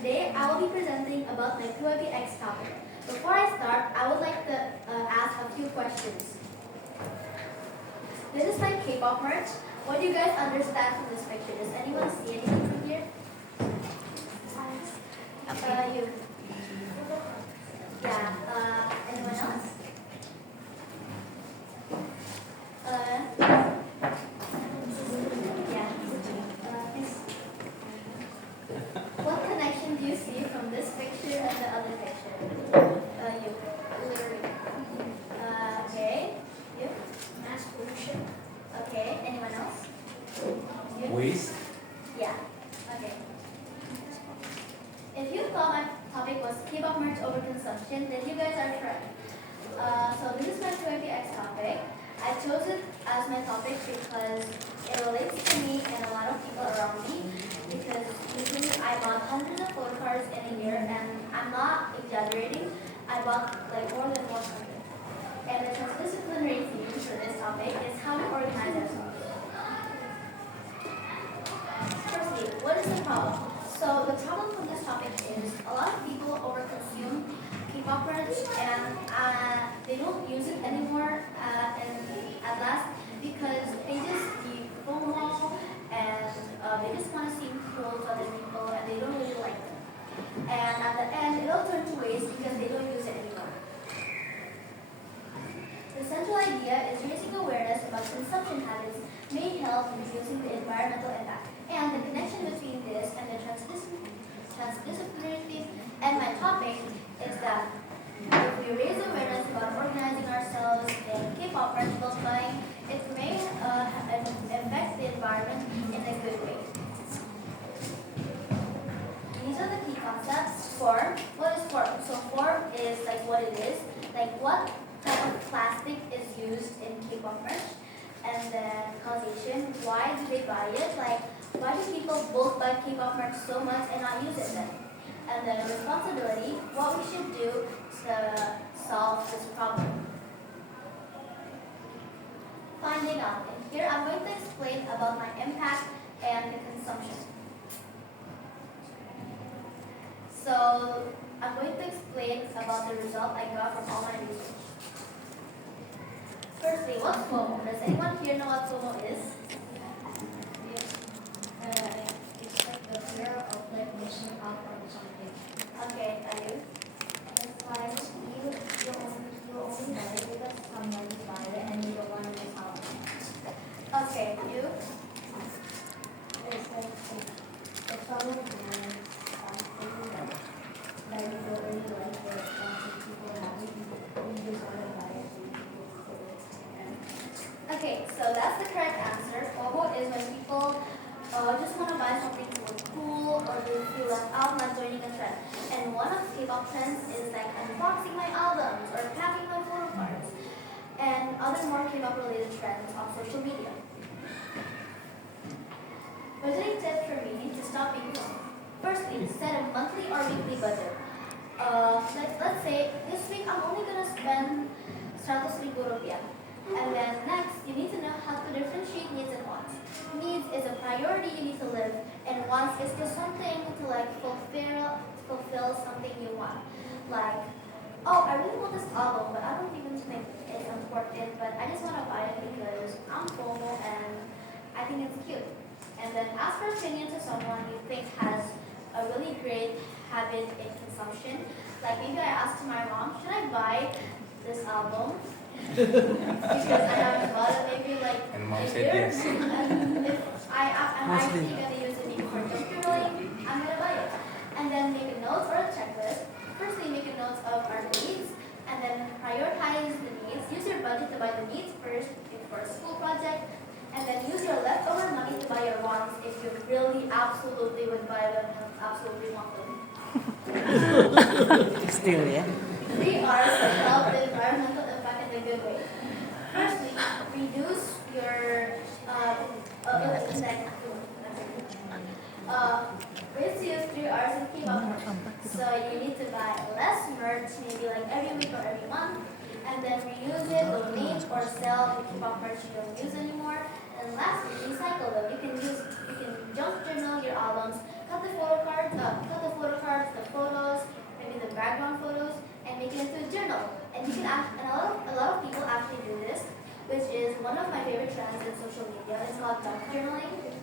today I will be presenting about my PYPX topic. Before I start, I would like to ask a few questions. This is my K-pop merch. What do you guys understand from this picture? Does anyone see anything from here? You. Yeah. Anyone else? Yeah. What connection do you see from this picture and the other picture? You. Okay. You. Mass pollution. Okay. Anyone else? You? Waste. Yeah. Okay. If you thought my topic was K-pop merch overconsumption, then you guys are correct. So this is my PYPX topic. I chose it as my topic because it relates to me and a lot of people around me. Because usually I bought hundreds of photocards in a year, and I'm not exaggerating. I bought like more than 100. And the transdisciplinary theme for this topic is how to organize ourselves. Firstly, what is the problem? So the problem with this topic is a lot of people overconsume K-pop merch and they don't use it anymore and at last because they just need FOMO and they just want to seem cool to other people and they don't really like them. And at the end, it'll turn to waste because they don't use it anymore. The central idea is raising awareness about consumption habits may help in reducing the environmental impact. And the connection between this and the transdisciplinary theme and my topic is that if we raise awareness about organizing ourselves in K-pop merch bulk buying, it may affect the environment in a good way. These are the key concepts. Form. What is form? So form is like what it is, like what type of plastic is used in K-pop merch. And then causation, why do they buy it? Like, why do people both buy K-pop merch so much and not use it then? And then responsibility, what we should do to solve this problem. Finding out. And here I'm going to explain about my impact and the consumption. So I'm going to explain about the result I got from all my research. Firstly, what's FOMO? Does anyone here know what FOMO is? It's like the fear of like missing out on something. Okay, are you? It's like you only buy it because somebody buy it and you don't want to miss out. Okay, you? It's like if someone buys something that you don't really like it, and people have it, you just want to buy it. Okay, so that's the correct answer. FOMO is when people just want to buy something to look cool or they feel left out, not joining a trend. And one of K-pop trends is like unboxing my albums or packing my photo cards and other more K-pop related trends on social media. Budgeting tips for me to stop being FOMO. Firstly, set a monthly or weekly budget. Let's say this week I'm only going to spend 100,000 rupiah. And then next, you need to know how to differentiate needs and wants. Needs is a priority you need to live, and wants is just something to like fulfill something you want. Like, oh, I really want this album, but I don't even think it's important, but I just want to buy it because I'm FOMO and I think it's cute. And then ask for opinion to someone you think has a really great habit in consumption. Like maybe I asked my mom, should I buy this album? Because I haven't bought it maybe like And mom a said year. yes. And if I'm actually going to use it maybe for joke journaling, I'm going to buy it. And then make a note or a checklist. Firstly, make a note of our needs and then prioritize the needs. Use your budget to buy the needs first for a school project. And then use your leftover money to buy your wants if you really absolutely would buy them and absolutely want them. Still, yeah? 3 R's to help the environmental impact in a good way. Firstly, reduce your ways to use 3 R's in K-pop merch. So you need to buy less merch, maybe like every week or every month, and then reuse it, donate, or sell the K-pop merch you don't use anymore. And lastly, recycle them. You can junk journal your albums, cut the photo cards a lot of people actually do this, which is one of my favorite trends in social media. It's called junk journaling.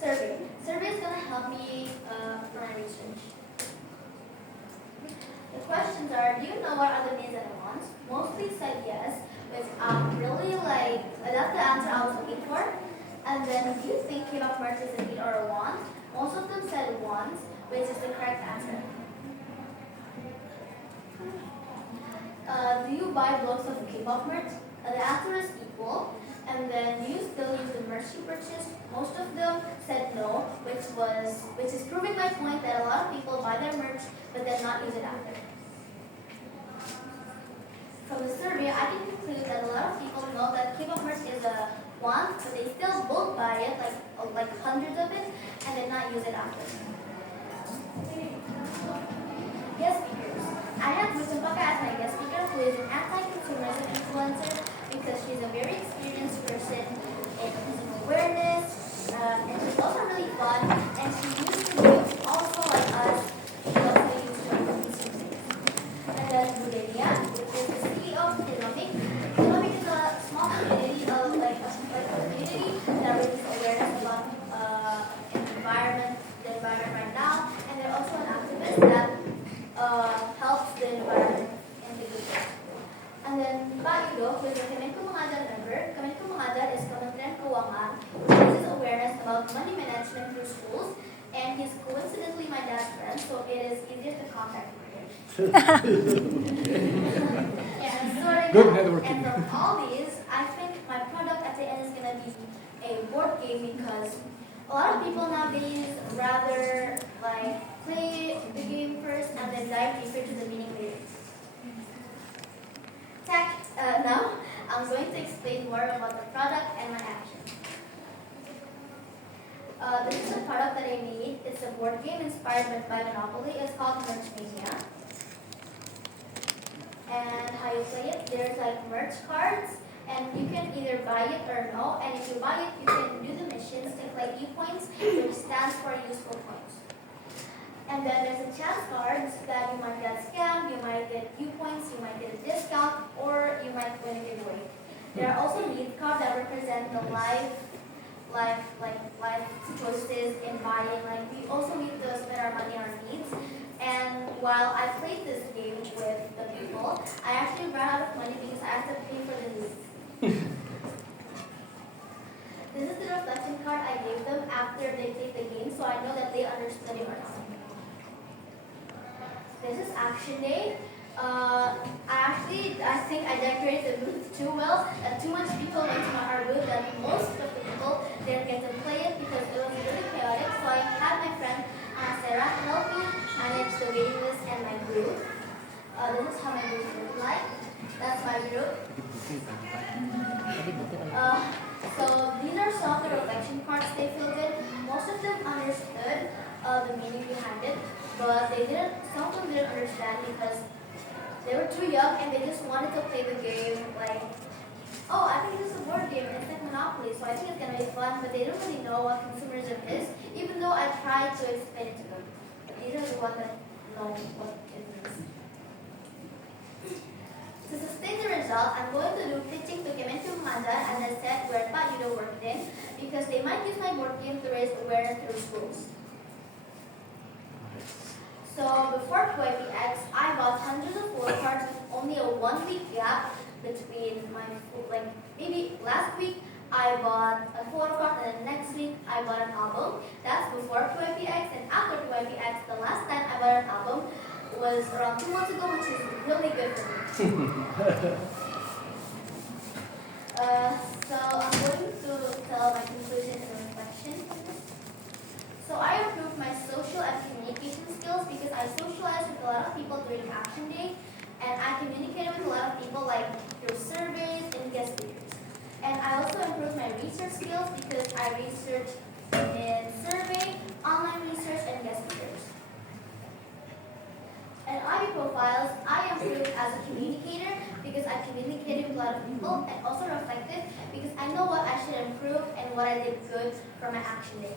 Survey is gonna help me for my research. The questions are: do you know what are the needs and wants? Mostly said yes, which really that's the answer I was looking for. And then, do you think K-pop merch is a need or a want? Most of them said wants, which is the correct answer. Do you buy blocks of K-pop merch? The answer is equal. And then, do you still use the merch you purchased? Most of them said no, which is proving my point that a lot of people buy their merch but then not use it after. From the survey, I can conclude that a lot of people know that K-pop merch is a want, but they still won't buy it, like hundreds of it, and then not use it after. Guest speakers. I have Mustafa as my guest speaker, who is an anti-consumerism influencer because she's a very experienced person in consumer awareness, and she's also really fun, and she uses reviews also like us. She also uses to consume things. And then Budenia, which is the CEO of Economic. Economic is a small community of a community that raises awareness about the environment right now, and they're also an activist that helps the environment in the good way. And then Pak Yudo, who is a Kemenko Mengajar member. Kemenko Mengajar is Kementerian Keuangan, who raises awareness about money management through schools, and he's coincidentally my dad's friend, so it is easier to contact him. Yeah, Good networking. And from all these, I think my product at the end is going to be a board game because a lot of people nowadays rather play the game first and then dive deeper to the meaning later. Now, I'm going to explain more about the product and my action. This is a product that I made. It's a board game inspired by Monopoly. It's called Merch Mania. And how you play it, there's merch cards, and you can either buy it or no. And if you buy it, you can do the missions to collect U points, which stands for useful points. And then there's a chance cards that you might get scammed, you might get U points, you might get a discount, or you might win a giveaway. There are also need cards that represent the life choices in buying. We also need to spend our money on our needs. And while I played this game with the people, I actually ran out of money because I had to pay for the needs. This is the reflection card I gave them after they played the game, so I know that they understood it or not. This is Action Day. I think I decorated the booth too well. Too much people went to our booth that most of the people didn't get to play it because it was really chaotic. So I had my friend Sarah help me manage the waiting list and my group. This is how my group looks like. That's my group. So these are some of the reflection cards they filled in. Most of them understood the meaning behind it, but some of them didn't understand because they were too young and they just wanted to play the game oh, I think this is a board game and it's like Monopoly, so I think it's going to be fun, but they don't really know what consumerism is, even though I tried to explain it to them. But these are the ones that know what it means. To sustain the result, I'm going to do pitching to Kementerian Mengajar, as I said, where Pak Yudo worked in, because they might use my board game to raise awareness through schools. So before PYPX, I bought hundreds of photo cards with only a 1 week gap between maybe last week I bought a photo card and then next week I bought an album. That's before PYPX, and after PYPX, the last time I bought an album was around 2 months ago, which is really good for me. So I'm going to tell my conclusion and reflection. So I improved my social and communication skills because I socialized with a lot of people during Action Day, and I communicated with a lot of people through surveys and guest speakers. And I also improved my research skills because I researched in survey, online research, and guest speakers. And IB profiles, I improved as a communicator because I communicated with a lot of people, and also reflective because I know what I should improve and what I did good for my Action Day.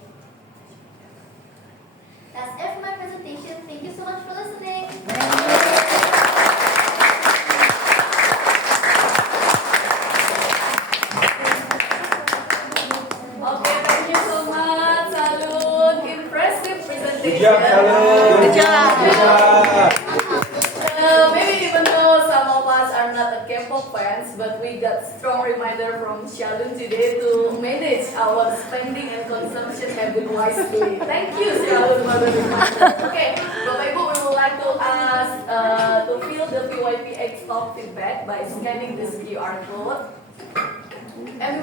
That's it for my presentation. Thank you so much for listening. job, Shalom. Good job. Good job. Maybe even though some of us are not a K-pop fans, but we got strong reminder from Shalom today to manage our spending and consumption habit wisely. Thank you, Shalom, for the reminder. Okay, Bapak Ibu, we would like to ask to fill the PYPX top feedback by scanning this QR code. And